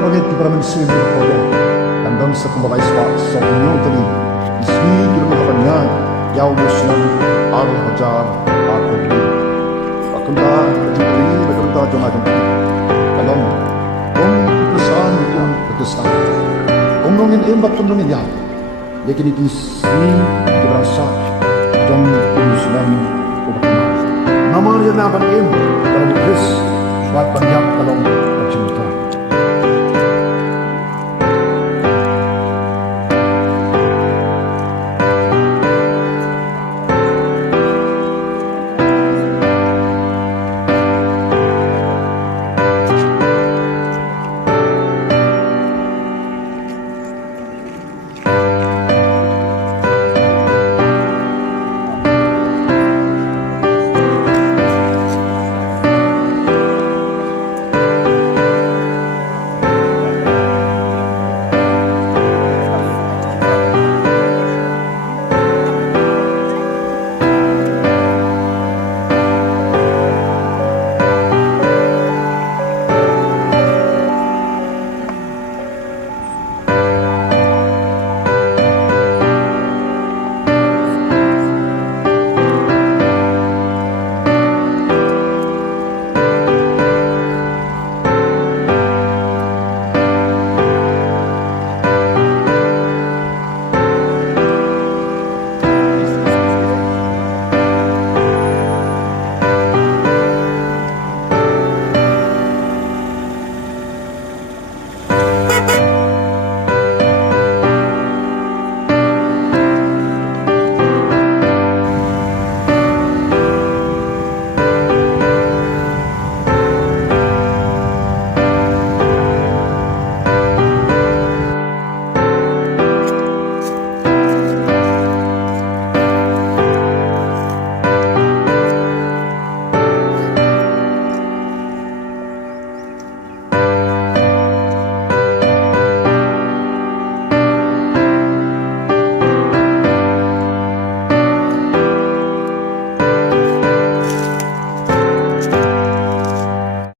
bangit di para mensim ko ya. Tandang sa kumbakai sa unyo tali. Isi kilo makapanya yaw muslim al hajar ako. Akunda jumri bagunda jomajum. Kalom kung pesan yang berkesan. Kung nungin embat kung nungin ya. Yakin itu si dirasa jom muslim ko. Namanya na bangin dalam Kris suat banyak kalong